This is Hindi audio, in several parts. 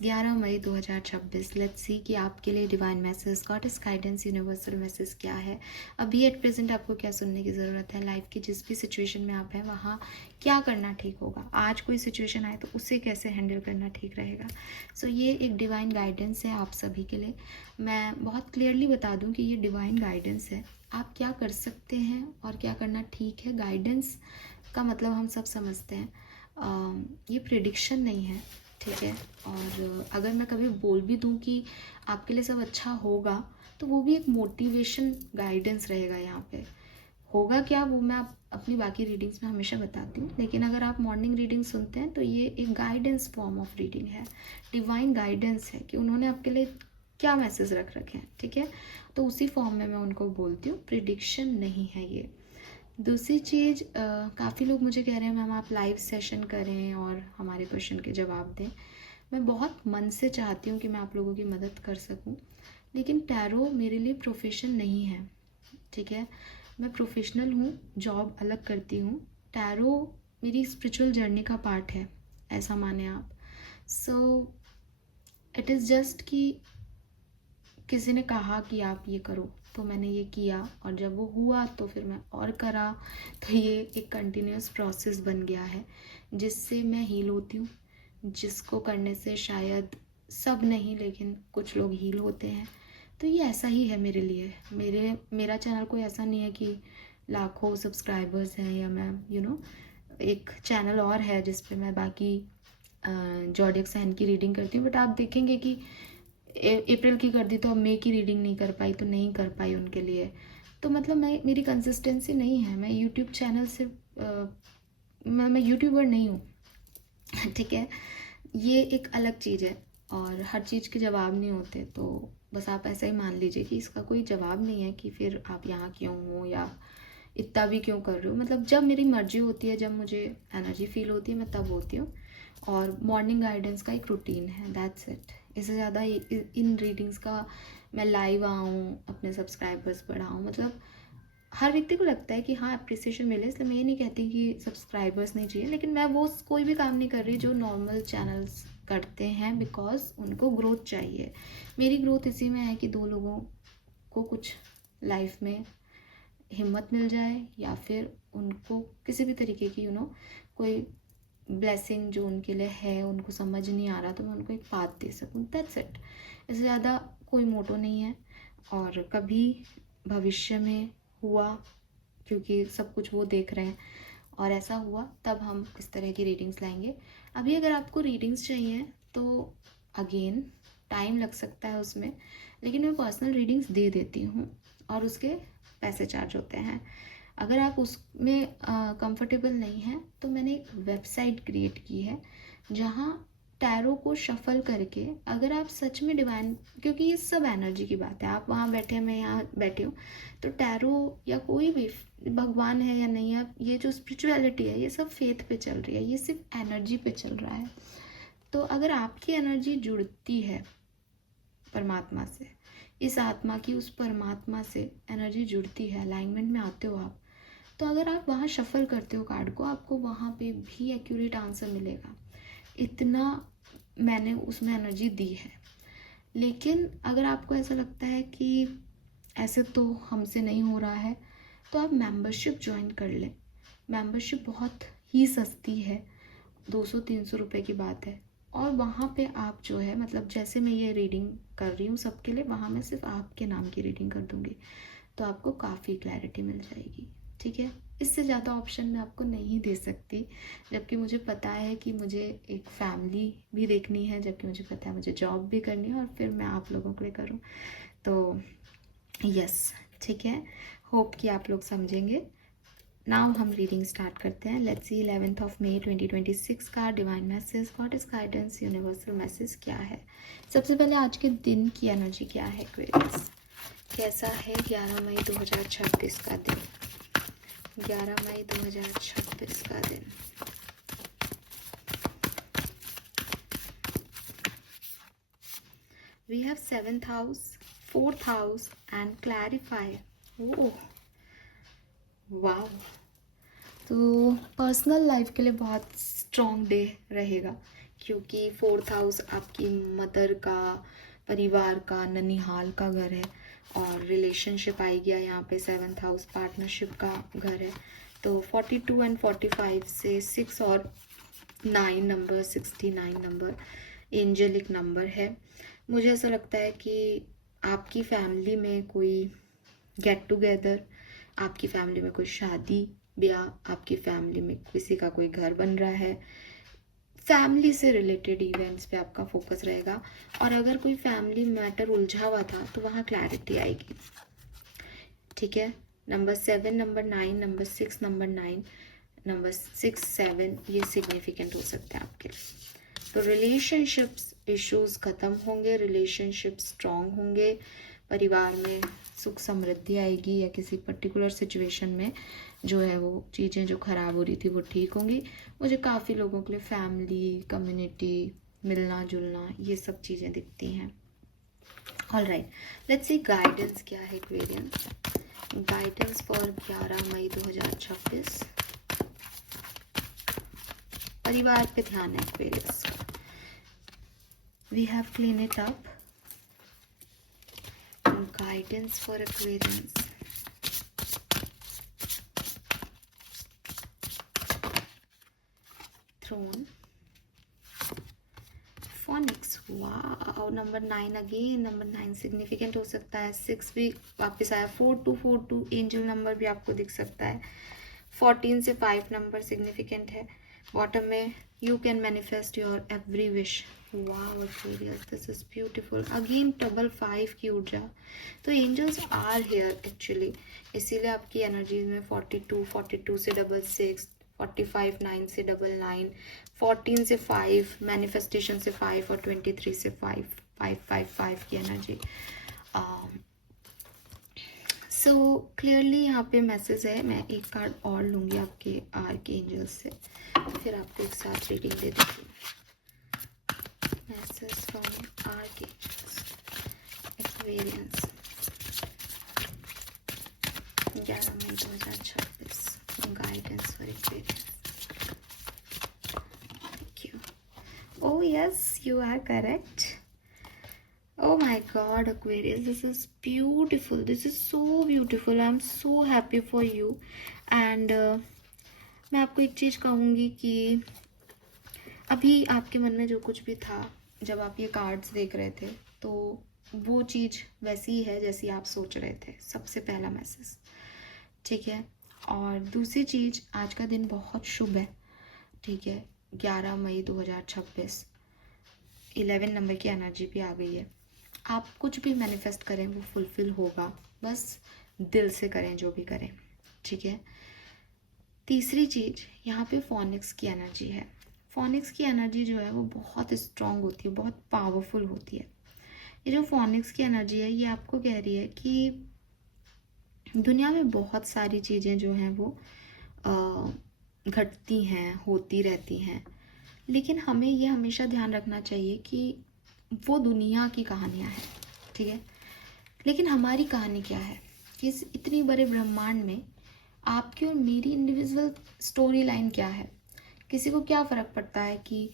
11 मई 2026। लेट्स सी कि आपके लिए divine message, goddess guidance, universal message क्या है। अभी एट प्रेजेंट आपको क्या सुनने की ज़रूरत है। लाइफ की जिस भी सिचुएशन में आप हैं वहाँ क्या करना ठीक होगा। आज कोई सिचुएशन आए तो उसे कैसे हैंडल करना ठीक रहेगा। सो ये एक डिवाइन गाइडेंस है आप सभी के लिए। मैं बहुत क्लियरली बता दूँ कि ये डिवाइन गाइडेंस है। आप क्या कर सकते हैं और क्या करना ठीक है। गाइडेंस का मतलब हम सब समझते हैं। ये प्रिडिक्शन नहीं है, ठीक है। और अगर मैं कभी बोल भी दूँ कि आपके लिए सब अच्छा होगा तो वो भी एक मोटिवेशन गाइडेंस रहेगा। यहाँ पे होगा क्या वो मैं अपनी बाकी रीडिंग्स में हमेशा बताती हूँ, लेकिन अगर आप मॉर्निंग रीडिंग सुनते हैं तो ये एक गाइडेंस फॉर्म ऑफ रीडिंग है। डिवाइन गाइडेंस है कि उन्होंने आपके लिए क्या मैसेज रख रखे हैं, ठीक है। तो उसी फॉर्म में मैं उनको बोलती हूँ, प्रिडिक्शन नहीं है ये। दूसरी चीज़, काफ़ी लोग मुझे कह रहे हैं मैम आप लाइव सेशन करें और हमारे क्वेश्चन के जवाब दें। मैं बहुत मन से चाहती हूँ कि मैं आप लोगों की मदद कर सकूँ, लेकिन टैरो मेरे लिए प्रोफेशन नहीं है, ठीक है। मैं प्रोफेशनल हूँ, जॉब अलग करती हूँ। टैरो मेरी स्पिरिचुअल जर्नी का पार्ट है, ऐसा माने आप। सो इट इज़ जस्ट कि किसी ने कहा कि आप ये करो तो मैंने ये किया, और जब वो हुआ तो फिर मैं और करा। तो ये एक कंटिन्यूस प्रोसेस बन गया है जिससे मैं हील होती हूँ, जिसको करने से शायद सब नहीं लेकिन कुछ लोग हील होते हैं। तो ये ऐसा ही है मेरे लिए। मेरा चैनल कोई ऐसा नहीं है कि लाखों सब्सक्राइबर्स हैं, या मैं एक चैनल और है जिस पे मैं बाकी जॉडियक साइन की रीडिंग करती हूँ। बट आप देखेंगे कि अप्रैल की कर दी तो अब मई की रीडिंग नहीं कर पाई, तो नहीं कर पाई उनके लिए। तो मतलब मेरी कंसिस्टेंसी नहीं है। मैं यूट्यूब चैनल से मैं यूट्यूबर नहीं हूँ, ठीक है। ये एक अलग चीज़ है और हर चीज़ के जवाब नहीं होते। तो बस आप ऐसा ही मान लीजिए कि इसका कोई जवाब नहीं है कि फिर आप यहाँ क्यों हो या इतना भी क्यों कर रहे हो। मतलब जब मेरी मर्जी होती है, जब मुझे एनर्जी फील होती है, मैं तब होती हूँ। और मॉर्निंग गाइडेंस का एक रूटीन है, दैट्स इट। इससे ज़्यादा इन रीडिंग्स का मैं लाइव आऊँ, अपने सब्सक्राइबर्स बढ़ाऊँ, मतलब हर व्यक्ति को लगता है कि हाँ अप्रिसिएशन मिले। इसलिए मैं ये नहीं कहती कि सब्सक्राइबर्स नहीं चाहिए, लेकिन मैं वो कोई भी काम नहीं कर रही जो नॉर्मल चैनल्स करते हैं, बिकॉज उनको ग्रोथ चाहिए। मेरी ग्रोथ इसी में है कि दो लोगों को कुछ लाइफ में हिम्मत मिल जाए, या फिर उनको किसी भी तरीके की कोई ब्लेसिंग जो उनके लिए है, उनको समझ नहीं आ रहा तो मैं उनको एक पाथ दे सकूँ, दैट्स इट। इससे ज़्यादा कोई मोटो नहीं है। और कभी भविष्य में हुआ, क्योंकि सब कुछ वो देख रहे हैं, और ऐसा हुआ तब हम इस तरह की रीडिंग्स लाएंगे। अभी अगर आपको रीडिंग्स चाहिए तो अगेन टाइम लग सकता है उसमें, लेकिन मैं पर्सनल रीडिंग्स दे देती हूँ और उसके पैसे चार्ज होते हैं। अगर आप उसमें कंफर्टेबल नहीं हैं तो मैंने एक वेबसाइट क्रिएट की है जहाँ टैरो को शफल करके, अगर आप सच में डिवाइन, क्योंकि ये सब एनर्जी की बात है, आप वहाँ बैठे हैं, मैं यहाँ बैठी हूँ, तो टैरो या कोई भी भगवान है या नहीं है, ये जो स्पिरिचुअलिटी है ये सब फेथ पे चल रही है, ये सिर्फ एनर्जी पे चल रहा है। तो अगर आपकी एनर्जी जुड़ती है परमात्मा से, इस आत्मा की उस परमात्मा से एनर्जी जुड़ती है, अलाइनमेंट में आते हो आप, तो अगर आप वहाँ शफल करते हो कार्ड को, आपको वहाँ पे भी एक्यूरेट आंसर मिलेगा। इतना मैंने उसमें एनर्जी दी है। लेकिन अगर आपको ऐसा लगता है कि ऐसे तो हमसे नहीं हो रहा है, तो आप मेंबरशिप ज्वाइन कर लें। मेंबरशिप बहुत ही सस्ती है, 200-300 रुपये की बात है। और वहाँ पे आप जो है, मतलब जैसे मैं ये रीडिंग कर रही हूँ सबके लिए, वहाँ मैं सिर्फ आपके नाम की रीडिंग कर दूँगी, तो आपको काफ़ी क्लैरिटी मिल जाएगी, ठीक है। इससे ज़्यादा ऑप्शन मैं आपको नहीं दे सकती, जबकि मुझे पता है कि मुझे एक फैमिली भी देखनी है, जबकि मुझे पता है मुझे जॉब भी करनी है, और फिर मैं आप लोगों के लिए करूँ तो यस, ठीक है। होप कि आप लोग समझेंगे। नाउ हम रीडिंग स्टार्ट करते हैं। लेट्स सी 11 मई 2026 का divine message, goddess guidance, universal message क्या है। सबसे पहले आज के दिन की एनर्जी क्या है एक्वेरियस, कैसा है 11 मई 2026 का दिन। 11 मई 2026 का दिन। We have 7th house, 4th house and clarify. ओह वाह, तो पर्सनल लाइफ के लिए बहुत स्ट्रॉन्ग डे रहेगा, क्योंकि 4th हाउस आपकी मदर का, परिवार का, ननिहाल का घर है और रिलेशनशिप आई गया यहाँ पे। 7th हाउस पार्टनरशिप का घर है। तो 42 एंड 45 से 6 और 9 नंबर, 69 नंबर एंजेलिक नंबर है। मुझे ऐसा लगता है कि आपकी फैमिली में कोई गेट टुगेदर, आपकी फैमिली में कोई शादी ब्याह, आपकी फैमिली में किसी का कोई घर बन रहा है, फैमिली से रिलेटेड इवेंट्स पे आपका फोकस रहेगा। और अगर कोई फैमिली मैटर उलझा हुआ था तो वहाँ क्लैरिटी आएगी। ठीक है। Number 7, number 9, number 6, number 9, number 6, 7 ये सिग्निफिकेंट हो सकता है आपके लिए। तो रिलेशनशिप्स इश्यूज ख़त्म होंगे, रिलेशनशिप स्ट्रॉन्ग होंगे, परिवार में सुख समृद्धि आएगी, या किसी पर्टिकुलर सिचुएशन में जो है वो चीज़ें जो ख़राब हो रही थी वो ठीक होंगी। मुझे काफ़ी लोगों के लिए फैमिली, कम्युनिटी, मिलना जुलना, ये सब चीज़ें दिखती हैं। All right, let's see guidance क्या है एक्वेरियंस। Guidance for 11 May 2026। परिवार पे ध्यान है एक्वेरियस का। We have clean it up. Guidance for Aquarians. Throne, phoenix, wow, number 9 again. Number 9 significant हो सकता है। 6 भी वापस आया। 4242 एंजल नंबर भी आपको दिख सकता है। 14 से 5 नंबर सिग्निफिकेंट है। बॉटम में you can manifest your every wish. Wow Aquarius, this is beautiful. Again double 5 की ऊर्जा। तो एंजल्स आर हियर एक्चुअली, इसीलिए आपकी एनर्जीज में 42 से 66, 45 9 से 99, 14 से 5, मैनिफेस्टेशन से 5 और 23 से 5 की एनर्जी। सो क्लियरली यहाँ पे मैसेज है। मैं एक कार्ड और लूँगी आपके आर्क एंजल्स से, फिर आपको एक साथ रीडिंग दे देती हूँ। Message from archangels Aquarians 11 May 2026। Guidance for Aquarians. Thank you. Oh yes, you are correct. Oh my God, Aquarius, this is beautiful. This is so beautiful. I'm so happy for you. And मैं आपको एक चीज़ कहूँगी कि अभी आपके मन में जो कुछ भी था जब आप ये कार्ड्स देख रहे थे, तो वो चीज़ वैसी ही है जैसी आप सोच रहे थे। सबसे पहला मैसेज, ठीक है। और दूसरी चीज़, आज का दिन बहुत शुभ है, ठीक है। 11 मई 2026, 11 नंबर की एनर्जी भी आ गई है। आप कुछ भी मैनिफेस्ट करें वो फुलफिल होगा, बस दिल से करें जो भी करें, ठीक है। तीसरी चीज़, यहाँ पे फोनिक्स की एनर्जी है। फोनिक्स की एनर्जी जो है वो बहुत स्ट्रॉन्ग होती है, बहुत पावरफुल होती है। ये जो फोनिक्स की एनर्जी है ये आपको कह रही है कि दुनिया में बहुत सारी चीज़ें जो हैं वो घटती हैं, होती रहती हैं, लेकिन हमें ये हमेशा ध्यान रखना चाहिए कि वो दुनिया की कहानियाँ हैं, ठीक है। लेकिन हमारी कहानी क्या है कि इस इतनी बड़े ब्रह्मांड में आपकी और मेरी इंडिविजुअल स्टोरी लाइन क्या है। किसी को क्या फ़र्क पड़ता है कि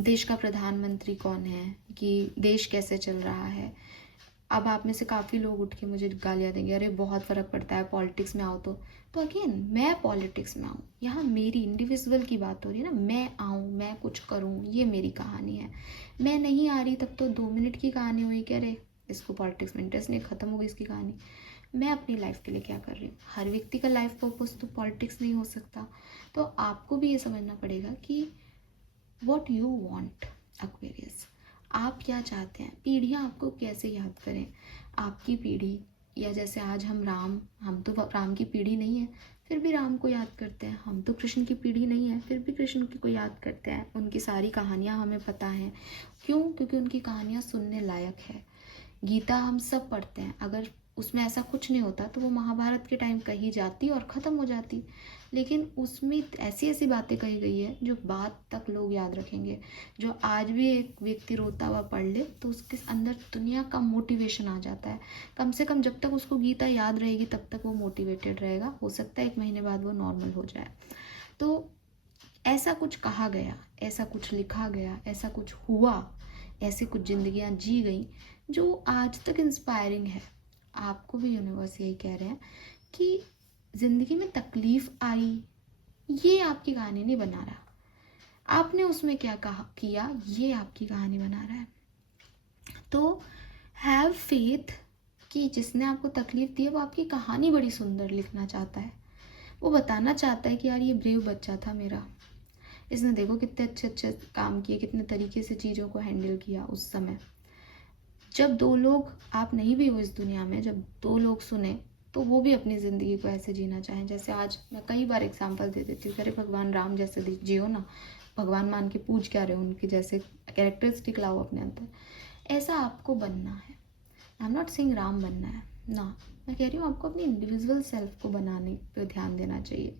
देश का प्रधानमंत्री कौन है, कि देश कैसे चल रहा है। अब आप में से काफ़ी लोग उठ के मुझे गालियाँ देंगे, अरे बहुत फ़र्क पड़ता है, पॉलिटिक्स में आओ। तो अगेन मैं पॉलिटिक्स में आऊँ, यहाँ मेरी इंडिविजुअल की बात हो रही है ना। मैं आऊँ, मैं कुछ करूँ, ये मेरी कहानी है। मैं नहीं आ रही तब तो 2 मिनट की कहानी हुई कि अरे इसको पॉलिटिक्स में इंटरेस्ट नहीं, ख़त्म हो गई इसकी कहानी। मैं अपनी लाइफ के लिए क्या कर रही हूँ। हर व्यक्ति का लाइफ पर्पस तो पॉलिटिक्स नहीं हो सकता। तो आपको भी ये समझना पड़ेगा कि वॉट यू वॉन्ट एक्वेरियस, आप क्या चाहते हैं। पीढ़ियाँ आपको कैसे याद करें, आपकी पीढ़ी, या जैसे आज हम तो राम की पीढ़ी नहीं है फिर भी राम को याद करते हैं। हम तो कृष्ण की पीढ़ी नहीं है फिर भी कृष्ण को याद करते हैं। उनकी सारी कहानियाँ हमें पता हैं। क्यों? क्योंकि उनकी कहानियाँ सुनने लायक है। गीता हम सब पढ़ते हैं, अगर उसमें ऐसा कुछ नहीं होता तो वो महाभारत के टाइम कही जाती और ख़त्म हो जाती, लेकिन उसमें ऐसी ऐसी बातें कही गई है जो बाद तक लोग याद रखेंगे। जो आज भी एक व्यक्ति रोता हुआ पढ़ ले तो उसके अंदर दुनिया का मोटिवेशन आ जाता है। कम से कम जब तक उसको गीता याद रहेगी तब तक वो मोटिवेटेड रहेगा। हो सकता है 1 महीने बाद वो नॉर्मल हो जाए। तो ऐसा कुछ कहा गया, ऐसा कुछ लिखा गया, ऐसा कुछ हुआ, ऐसी कुछ जिंदगियां जी गई जो आज तक इंस्पायरिंग है। आपको भी यूनिवर्स यही कह रहे हैं कि जिंदगी में तकलीफ आई, ये आपकी कहानी नहीं बना रहा। आपने उसमें क्या कहा किया, ये आपकी कहानी बना रहा है। तो हैव फेथ कि जिसने आपको तकलीफ दी है वो आपकी कहानी बड़ी सुंदर लिखना चाहता है। वो बताना चाहता है कि यार ये ब्रेव बच्चा था मेरा, इसने देखो कितने अच्छे अच्छे काम किए, कितने तरीके से चीज़ों को हैंडल किया उस समय। जब दो लोग, आप नहीं भी हो इस दुनिया में, जब दो लोग सुने तो वो भी अपनी ज़िंदगी को ऐसे जीना चाहें जैसे आज मैं कई बार एग्जांपल दे देती हूँ। अरे भगवान राम जैसे जियो ना, भगवान मान के पूज क्या रहे हो, उनकी जैसे कैरेक्टरिस्टिक लाओ अपने अंदर। ऐसा आपको बनना है। I am not saying Ram बनना है ना, मैं कह रही हूँ आपको अपनी इंडिविजुअल सेल्फ को बनाने पर ध्यान देना चाहिए,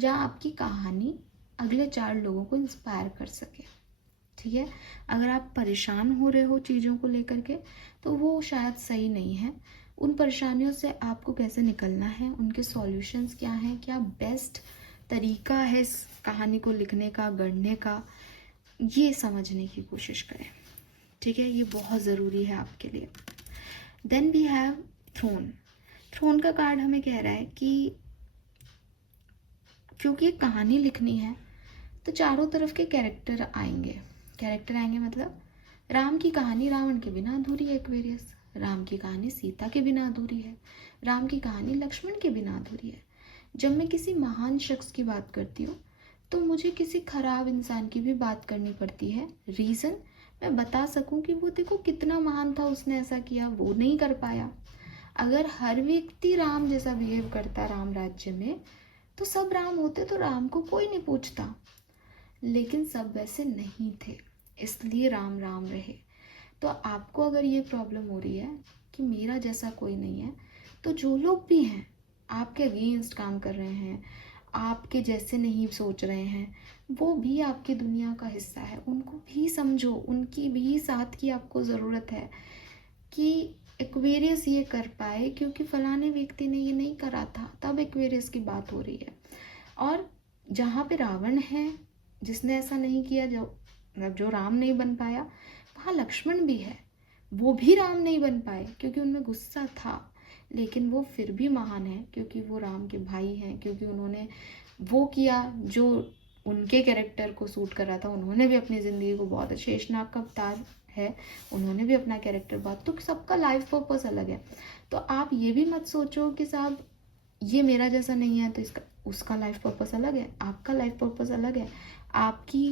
जहाँ आपकी कहानी अगले 4 लोगों को इंस्पायर कर सके। ठीक है, अगर आप परेशान हो रहे हो चीज़ों को लेकर के तो वो शायद सही नहीं है। उन परेशानियों से आपको कैसे निकलना है, उनके सॉल्यूशंस क्या हैं, क्या बेस्ट तरीका है इस कहानी को लिखने का, गढ़ने का, ये समझने की कोशिश करें। ठीक है, ये बहुत ज़रूरी है आपके लिए। Then we have throne. Throne का कार्ड हमें कह रहा है कि क्योंकि एक कहानी लिखनी है तो चारों तरफ के कैरेक्टर आएंगे। कैरेक्टर आएंगे मतलब राम की कहानी रावण के बिना अधूरी है एक्वेरियस, राम की कहानी सीता के बिना अधूरी है, राम की कहानी लक्ष्मण के बिना अधूरी है। जब मैं किसी महान शख्स की बात करती हूँ तो मुझे किसी खराब इंसान की भी बात करनी पड़ती है। रीज़न, मैं बता सकूं कि वो देखो कितना महान था, उसने ऐसा किया, वो नहीं कर पाया। अगर हर व्यक्ति राम जैसा बिहेव करता राम राज्य में तो सब राम होते, तो राम को कोई नहीं पूछता। लेकिन सब वैसे नहीं थे, इसलिए राम राम रहे। तो आपको अगर ये प्रॉब्लम हो रही है कि मेरा जैसा कोई नहीं है, तो जो लोग भी हैं आपके अगेंस्ट काम कर रहे हैं, आपके जैसे नहीं सोच रहे हैं, वो भी आपकी दुनिया का हिस्सा है। उनको भी समझो, उनकी भी साथ की आपको ज़रूरत है कि एक्वेरियस ये कर पाए क्योंकि फलाने व्यक्ति ने ये नहीं करा था, तब एक्वेरियस की बात हो रही है। और जहाँ पे रावण है जिसने ऐसा नहीं किया, जो राम नहीं बन पाया, वहाँ लक्ष्मण भी है, वो भी राम नहीं बन पाए क्योंकि उनमें गुस्सा था, लेकिन वो फिर भी महान है क्योंकि वो राम के भाई हैं, क्योंकि उन्होंने वो किया जो उनके कैरेक्टर को सूट कर रहा था। उन्होंने भी अपनी ज़िंदगी को बहुत, शेषनाग का अवतार है, उन्होंने भी अपना कैरेक्टर बहुत, तो सबका लाइफ पर्पस अलग है। तो आप ये भी मत सोचो कि साहब ये मेरा जैसा नहीं है तो इसका उसका लाइफ पर्पस अलग है, आपका लाइफ पर्पस अलग है, आपकी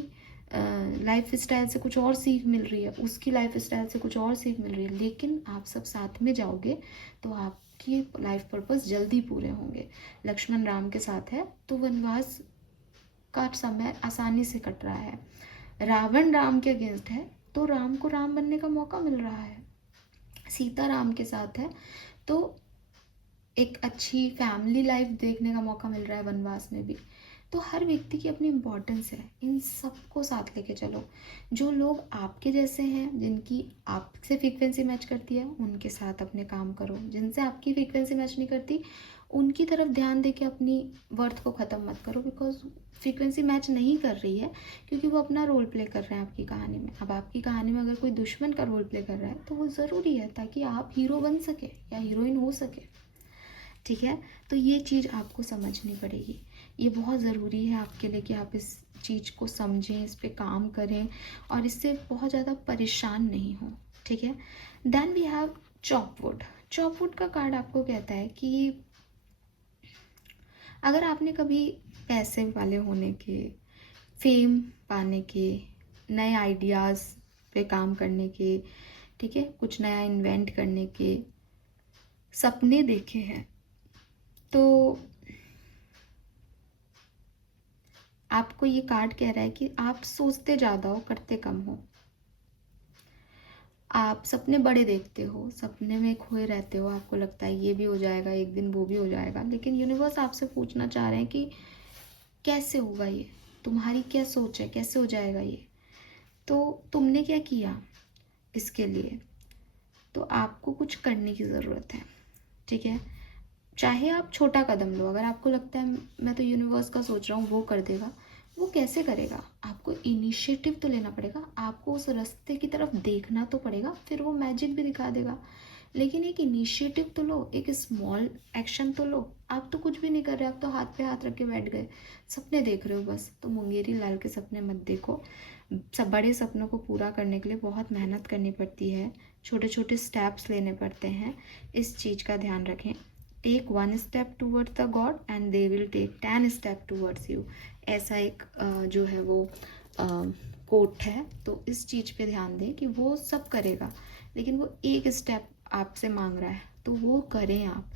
लाइफ स्टाइल से कुछ और सीख मिल रही है, उसकी लाइफ स्टाइल से कुछ और सीख मिल रही है, लेकिन आप सब साथ में जाओगे तो आपकी लाइफ पर्पस जल्दी पूरे होंगे। लक्ष्मण राम के साथ है तो वनवास का समय आसानी से कट रहा है। रावण राम के अगेंस्ट है तो राम को राम बनने का मौका मिल रहा है। सीता राम के साथ है तो एक अच्छी फैमिली लाइफ देखने का मौका मिल रहा है वनवास में भी। तो हर व्यक्ति की अपनी इम्पोर्टेंस है, इन सबको साथ लेके चलो। जो लोग आपके जैसे हैं, जिनकी आपसे फ्रीक्वेंसी मैच करती है, उनके साथ अपने काम करो। जिनसे आपकी फ्रीक्वेंसी मैच नहीं करती उनकी तरफ ध्यान दे के अपनी वर्थ को ख़त्म मत करो, बिकॉज फ्रीक्वेंसी मैच नहीं कर रही है क्योंकि वो अपना रोल प्ले कर रहे हैं आपकी कहानी में। अब आपकी कहानी में अगर कोई दुश्मन का रोल प्ले कर रहा है तो वो ज़रूरी है ताकि आप हीरो बन सके या हीरोइन हो सके। ठीक है, तो ये चीज़ आपको समझनी पड़ेगी। ये बहुत ज़रूरी है आपके लिए कि आप इस चीज़ को समझें, इस पे काम करें और इससे बहुत ज़्यादा परेशान नहीं हो। ठीक है, देन वी हैव चॉपवुड। चॉपवुड का कार्ड आपको कहता है कि अगर आपने कभी पैसे वाले होने के, फेम पाने के, नए आइडियाज़ पे काम करने के, ठीक है, कुछ नया इन्वेंट करने के सपने देखे हैं, तो आपको ये कार्ड कह रहा है कि आप सोचते ज़्यादा हो, करते कम हो। आप सपने बड़े देखते हो, सपने में खोए रहते हो, आपको लगता है ये भी हो जाएगा एक दिन, वो भी हो जाएगा, लेकिन यूनिवर्स आपसे पूछना चाह रहे हैं कि कैसे होगा ये, तुम्हारी क्या सोच है, कैसे हो जाएगा ये, तो तुमने क्या किया इसके लिए। तो आपको कुछ करने की ज़रूरत है। ठीक है, चाहे आप छोटा कदम लो, अगर आपको लगता है मैं तो यूनिवर्स का सोच रहा हूँ वो कर देगा, वो कैसे करेगा? आपको इनिशिएटिव तो लेना पड़ेगा, आपको उस रास्ते की तरफ देखना तो पड़ेगा, फिर वो मैजिक भी दिखा देगा। लेकिन एक इनिशिएटिव तो लो, एक स्मॉल एक्शन तो लो। आप तो कुछ भी नहीं कर रहे, आप तो हाथ पे हाथ रख के बैठ गए, सपने देख रहे हो बस। तो मुंगेरी लाल के सपने मत देखो। सब बड़े सपनों को पूरा करने के लिए बहुत मेहनत करनी पड़ती है, छोटे छोटे स्टेप्स लेने पड़ते हैं। इस चीज़ का ध्यान रखें। Take 1 step towards the God and they will take 10 step towards you. ऐसा एक जो है वो कोट है। तो इस चीज़ पे ध्यान दें कि वो सब करेगा, लेकिन वो एक स्टेप आपसे मांग रहा है, तो वो करें आप।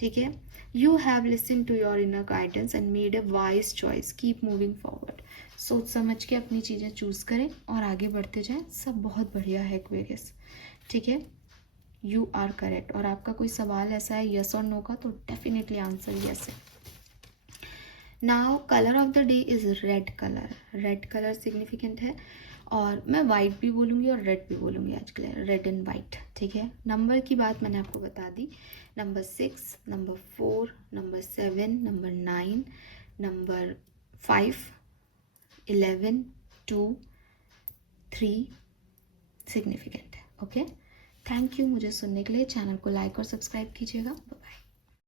ठीक है। You have listen to your inner guidance and made a wise choice, keep moving forward. सोच समझ के अपनी चीज़ें चूज़ करें और आगे बढ़ते जाएं। सब बहुत बढ़िया है एक्वेरियस। ठीक है, यू आर करेक्ट। और आपका कोई सवाल ऐसा है यस और नो का, तो डेफिनेटली आंसर यस है। Now colour of the day is red colour. Red colour significant है, और मैं वाइट भी बोलूँगी और रेड भी बोलूँगी आज के लिए, रेड एंड वाइट। ठीक है। नंबर की बात मैंने आपको बता दी। Number 6, number 4, number 7, number 9, number 5, 11, 2, 3 significant है। ओके, थैंक यू मुझे सुनने के लिए। चैनल को लाइक और सब्सक्राइब कीजिएगा। बाय।